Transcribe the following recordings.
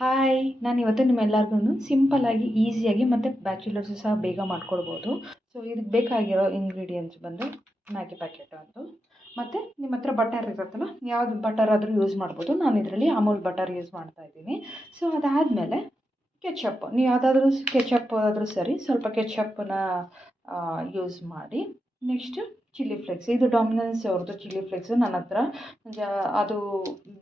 Hi, ನಾನು ಇವತ್ತು ನಿಮ್ಮೆಲ್ಲರಿಗೂ ಸಿಂಪಲ್ಲಾಗಿ ಈಸಿಯಾಗಿ ಮತ್ತು ಬ್ಯಾಚುಲರ್ಸು ಸಹ ಬೇಗ ಮಾಡ್ಕೊಳ್ಬೋದು. ಸೊ ಇದಕ್ಕೆ ಬೇಕಾಗಿರೋ ಇಂಗ್ರೀಡಿಯೆಂಟ್ಸ್ ಬಂದು ಮ್ಯಾಗಿ ಪ್ಯಾಕೆಟ್ ಒಂದು, ಮತ್ತು ನಿಮ್ಮ ಹತ್ರ ಬಟರ್ ಇರುತ್ತಲ್ಲ, ಯಾವ್ದು ಬಟರ್ ಆದರೂ ಯೂಸ್ ಮಾಡ್ಬೋದು. ನಾನು ಇದರಲ್ಲಿ ಅಮೂಲ್ ಬಟರ್ ಯೂಸ್ ಮಾಡ್ತಾಯಿದ್ದೀನಿ. ಸೊ ಅದಾದಮೇಲೆ ಕೆಚಪ್, ನೀವು ಯಾವುದಾದ್ರೂ ಕೆಚಪ್ ಆದರೂ ಸರಿ, ಸ್ವಲ್ಪ ಕೆಚಪ್ಪನ್ನ ಯೂಸ್ ಮಾಡಿ. ನೆಕ್ಸ್ಟು ಚಿಲ್ಲಿ ಫ್ಲೇಕ್ಸ್, ಇದು ಡಾಮಿನನ್ಸ್ ಅವ್ರದ್ದು ಚಿಲ್ಲಿ ಫ್ಲೇಕ್ಸು. ನನ್ನ ಹತ್ರ ಅದು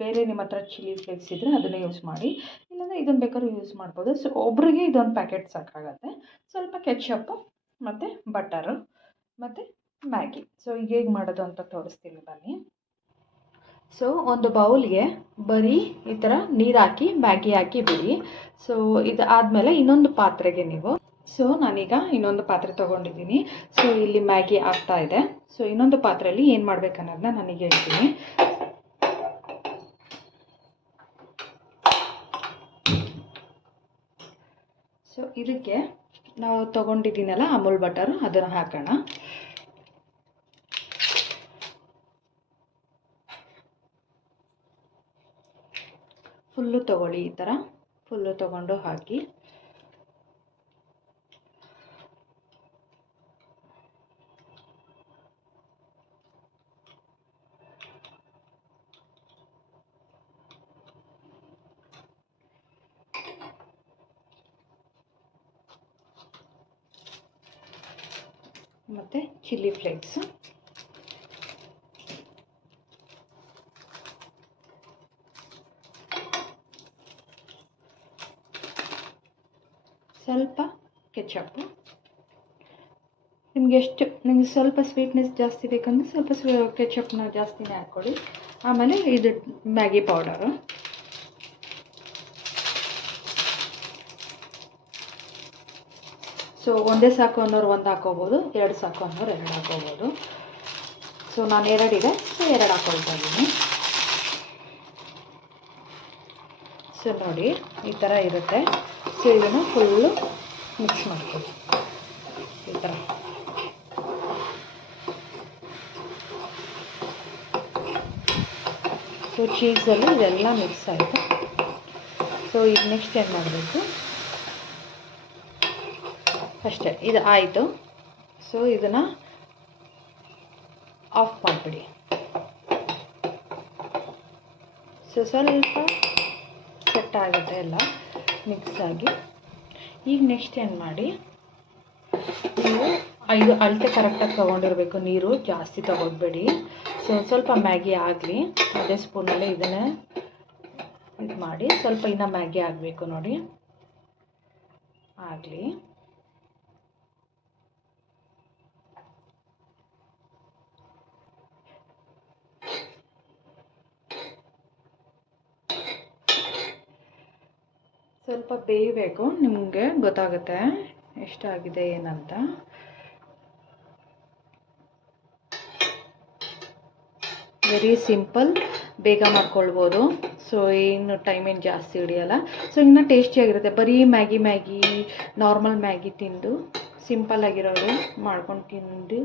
ಬೇರೆ ನಿಮ್ಮ ಹತ್ರ ಚಿಲ್ಲಿ ಫ್ಲೇಕ್ಸ್ ಇದ್ದರೆ ಅದನ್ನು ಯೂಸ್ ಮಾಡಿ, ಇಲ್ಲಾಂದರೆ ಇದನ್ನು ಬೇಕಾದ್ರೂ ಯೂಸ್ ಮಾಡ್ಬೋದು. ಸೊ ಒಬ್ಬರಿಗೆ ಇದೊಂದು ಪ್ಯಾಕೆಟ್ ಸಾಕಾಗುತ್ತೆ. ಸ್ವಲ್ಪ ಕೆಚಪ್ಪು ಮತ್ತು ಬಟರು ಮತ್ತು ಮ್ಯಾಗಿ. ಸೊ ಈಗ ಹೇಗೆ ಮಾಡೋದು ಅಂತ ತೋರಿಸ್ತೀನಿ ಬನ್ನಿ. ಸೊ ಒಂದು ಬೌಲ್ಗೆ ಬರೀ ಈ ಥರ ನೀರು ಹಾಕಿ ಮ್ಯಾಗಿ ಹಾಕಿ ಬಿಡಿ. ಸೊ ಇದು ಆದಮೇಲೆ ಇನ್ನೊಂದು ಪಾತ್ರೆಗೆ ನೀವು, ಸೊ ನಾನೀಗ ಇನ್ನೊಂದು ಪಾತ್ರೆ ತೊಗೊಂಡಿದ್ದೀನಿ. ಸೊ ಇಲ್ಲಿ ಮ್ಯಾಗಿ ಆಗ್ತಾ ಇದೆ. ಸೊ ಇನ್ನೊಂದು ಪಾತ್ರೆಯಲ್ಲಿ ಏನು ಮಾಡಬೇಕನ್ನೋದನ್ನ ನನಗೆ ಹೇಳ್ತೀನಿ. ಸೊ ಇದಕ್ಕೆ ನಾವು ತೊಗೊಂಡಿದ್ದೀನಲ್ಲ ಅಮೂಲ್ ಬಟರ್, ಅದನ್ನು ಹಾಕೋಣ. ಫುಲ್ಲು ತೊಗೊಳ್ಳಿ, ಈ ಥರ ಫುಲ್ಲು ತೊಗೊಂಡು ಹಾಕಿ. ಮತ್ತು ಚಿಲ್ಲಿ ಫ್ಲೇಕ್ಸ್, ಸ್ವಲ್ಪ ಕೆಚಪ್ಪು. ನಿಮಗೆ ಸ್ವಲ್ಪ ಸ್ವೀಟ್ನೆಸ್ ಜಾಸ್ತಿ ಬೇಕಂದರೆ ಸ್ವಲ್ಪ ಕೆಚಪ್ನ ಜಾಸ್ತಿನೇ ಹಾಕ್ಕೊಳ್ಳಿ. ಆಮೇಲೆ ಇದು ಮ್ಯಾಗಿ ಪೌಡರು, ಸೊ ಒಂದೇ ಸಾಕು ಅನ್ನೋರು ಒಂದು ಹಾಕೋಬೋದು, ಎರಡು ಸಾಕು ಅನ್ನೋರು ಎರಡು ಹಾಕೋಬೋದು. ಸೊ ನಾನು ಎರಡಿದೆ, ಸೊ ಎರಡು ಹಾಕ್ಕೊಳ್ತಾ ಇದ್ದೀನಿ. ಸೊ ನೋಡಿ ಈ ಥರ ಇರುತ್ತೆ. ಸೊ ಇದನ್ನು ಫುಲ್ಲು ಮಿಕ್ಸ್ ಮಾಡ್ಕೊಳ್ಳಿ ಈ ಥರ. ಸೊ ಚೀಸಲ್ಲಿ ಇದೆಲ್ಲ ಮಿಕ್ಸ್ ಆಯಿತು. ಸೊ ಈಗ ನೆಕ್ಸ್ಟ್ ಏನು ಮಾಡಬೇಕು, ಅಷ್ಟೇ, ಇದು ಆಯಿತು. ಸೊ ಇದನ್ನು ಆಫ್ ಮಾಡಿಬಿಡಿ. ಸೊ ಸ್ವಲ್ಪ ಸೆಟ್ ಆಗುತ್ತೆ ಎಲ್ಲ ಮಿಕ್ಸ್ ಆಗಿ. ಈಗ ನೆಕ್ಸ್ಟ್ ಏನು ಮಾಡಿ, ನೀವು ಇದು ಅಳತೆ ಕರೆಕ್ಟಾಗಿ ತೊಗೊಂಡಿರಬೇಕು, ನೀರು ಜಾಸ್ತಿ ತೊಗೊಳ್ಬೇಡಿ. ಸೊ ಸ್ವಲ್ಪ ಮ್ಯಾಗಿ ಆಗಲಿ, ಅದೇ ಸ್ಪೂನಲ್ಲೇ ಇದನ್ನೇ ಇದು ಮಾಡಿ. ಸ್ವಲ್ಪ ಇನ್ನೂ ಮ್ಯಾಗಿ ಆಗಬೇಕು ನೋಡಿ, ಆಗಲಿ. ಸ್ವಲ್ಪ ಬೇಯಬೇಕು, ನಿಮಗೆ ಗೊತ್ತಾಗುತ್ತೆ ಎಷ್ಟಾಗಿದೆ ಏನಂತ. ವೆರಿ ಸಿಂಪಲ್, ಬೇಗ ಮಾಡ್ಕೊಳ್ಬೋದು. ಸೊ ಏನು ಟೈಮೇನು ಜಾಸ್ತಿ ಹಿಡಿಯಲ್ಲ. ಸೊ ಇನ್ನೂ ಟೇಸ್ಟಿಯಾಗಿರುತ್ತೆ. ಬರೀ ಮ್ಯಾಗಿ ನಾರ್ಮಲ್ ಮ್ಯಾಗಿ ತಿಂದು ಸಿಂಪಲ್ಲಾಗಿರೋದು ಮಾಡ್ಕೊಂಡು ತಿಂದು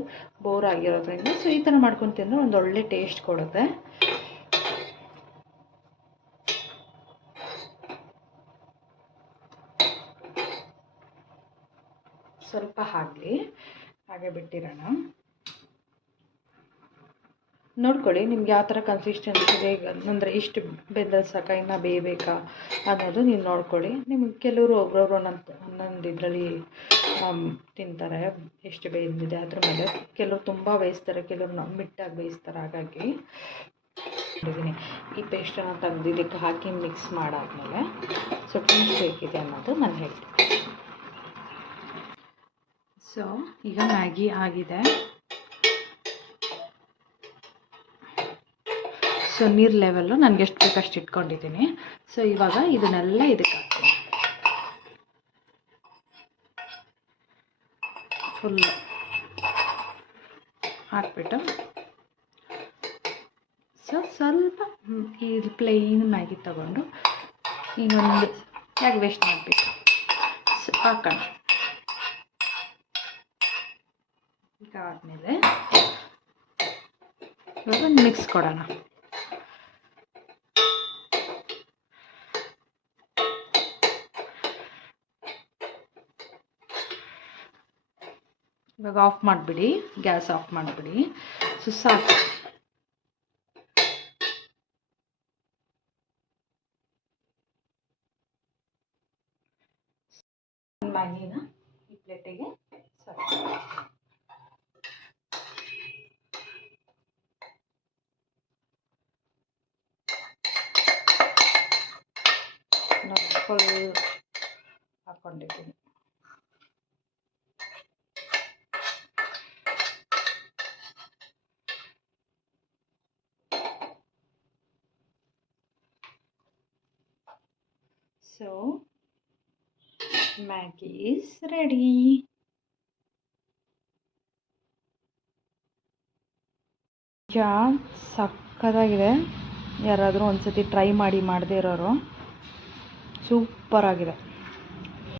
ಬೋರ್ ಆಗಿರೋದ್ರಿಂದ ಸೊ ಈ ಥರ ಮಾಡ್ಕೊಂಡು ತಿಂದರೆ ಒಂದು ಒಳ್ಳೆ ಟೇಸ್ಟ್ ಕೊಡುತ್ತೆ. ಸ್ವಲ್ಪ ಆಗಲಿ, ಹಾಗೆ ಬಿಟ್ಟಿರೋಣ. ನೋಡ್ಕೊಳ್ಳಿ ನಿಮ್ಗೆ ಯಾವ ಥರ ಕನ್ಸಿಸ್ಟೆನ್ಸಿ ಅಂದರೆ ಇಷ್ಟು ಬೆಂದರೆ ಸಾಕ, ಇನ್ನೂ ಬೇಯಬೇಕಾ ಅನ್ನೋದು ನೀವು ನೋಡ್ಕೊಳ್ಳಿ. ನಿಮ್ಗೆ ಕೆಲವರು ಒಬ್ಬರೊಬ್ರು ಒಂದೊಂದು ಇದರಲ್ಲಿ ತಿಂತಾರೆ ಎಷ್ಟು ಬೇಯ್ದಿದೆ ಅದ್ರ ಮೇಲೆ. ಕೆಲವರು ತುಂಬ ಬೇಯಿಸ್ತಾರೆ, ಕೆಲವರು ಮಿಟ್ಟಾಗಿ ಬೇಯಿಸ್ತಾರೆ. ಹಾಗಾಗಿ ಈ ಪೇಸ್ಟನ್ನು ತೆಗೆದು ಇದಕ್ಕೆ ಹಾಕಿ ಮಿಕ್ಸ್ ಮಾಡಾದ್ಮೇಲೆ ಸೊ ಟೇಸ್ಟ್ ಬೇಕಿದೆ ಅನ್ನೋದು ನಾನು ಹೇಳ್ತೀನಿ. ಸೊ ಈಗ ಮ್ಯಾಗಿ ಆಗಿದೆ. ಸೊ ನೀರು ಲೆವೆಲ್ಲು ನನಗೆ ಎಷ್ಟು ಬೇಕಷ್ಟು ಇಟ್ಕೊಂಡಿದ್ದೀನಿ. ಸೊ ಇವಾಗ ಇದನ್ನೆಲ್ಲ ಇದಕ್ಕೆ ಹಾಕ್ತೀನಿ, ಫುಲ್ ಹಾಕ್ಬಿಟ್ಟು. ಸೊ ಸ್ವಲ್ಪ ಇದು ಪ್ಲೇನ್ ಮ್ಯಾಗಿ ತಗೊಂಡು ಇನ್ನೊಂದು ಯಾಕೆ ವೇಸ್ಟ್ ಮಾಡಬೇಕು, ಸೊ ಹಾಕೋಣ. ಈಗ ಆದಮೇಲೆ ಇವಾಗ ಮಿಕ್ಸ್ ಕೊಡೋಣ. ಇವಾಗ ಆಫ್ ಮಾಡಿಬಿಡಿ, ಗ್ಯಾಸ್ ಆಫ್ ಮಾಡಿಬಿಡಿ. ಸೊ ಸಾಕು. ಮ್ಯಾಗಿನ ಈ ಪ್ಲೇಟಿಗೆ ಸರ್ವ್. ಫುಲ್ ಹಾಕ್ಕೊಂಡಿದ್ದೀನಿ. So Maggi is ready. ಸಕ್ಕತ್ತಾಗಿದೆ. ಯಾರಾದರೂ ಒಂದ್ಸತಿ ಟ್ರೈ ಮಾಡಿ, ಮಾಡದೇ ಇರೋರು. ಸೂಪರ್ ಆಗಿದೆ.